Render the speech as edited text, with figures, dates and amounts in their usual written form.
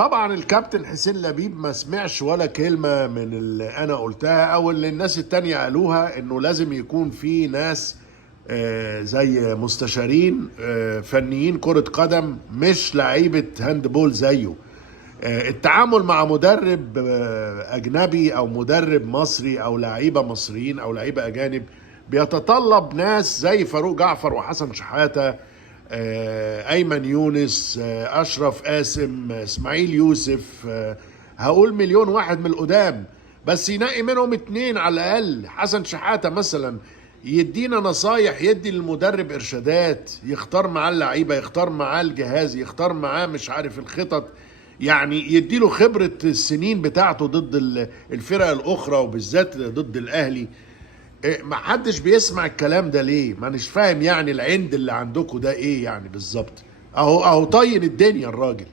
طبعا الكابتن حسين لبيب ما سمعش ولا كلمة من اللي انا قلتها او اللي الناس التانية قالوها، انه لازم يكون في ناس زي مستشارين فنيين كرة قدم، مش لعيبة هاندبول زيه. التعامل مع مدرب اجنبي او مدرب مصري او لعيبة مصريين او لعيبة اجانب بيتطلب ناس زي فاروق جعفر وحسن شحاتة، ايمن يونس، اشرف قاسم، اسماعيل يوسف، هقول مليون واحد من القدام، بس ينقي منهم اتنين على الاقل. حسن شحاتة مثلا يدينا نصايح، يدي للمدرب ارشادات، يختار معاه اللعيبه، يختار معاه الجهاز، يختار معاه مش عارف الخطط، يعني يديله خبره السنين بتاعته ضد الفرق الاخرى وبالذات ضد الاهلي. ما حدش بيسمع الكلام ده ليه؟ ما نش فاهم يعني العند اللي عندكم ده ايه يعني بالظبط. اهو طين الدنيا الراجل.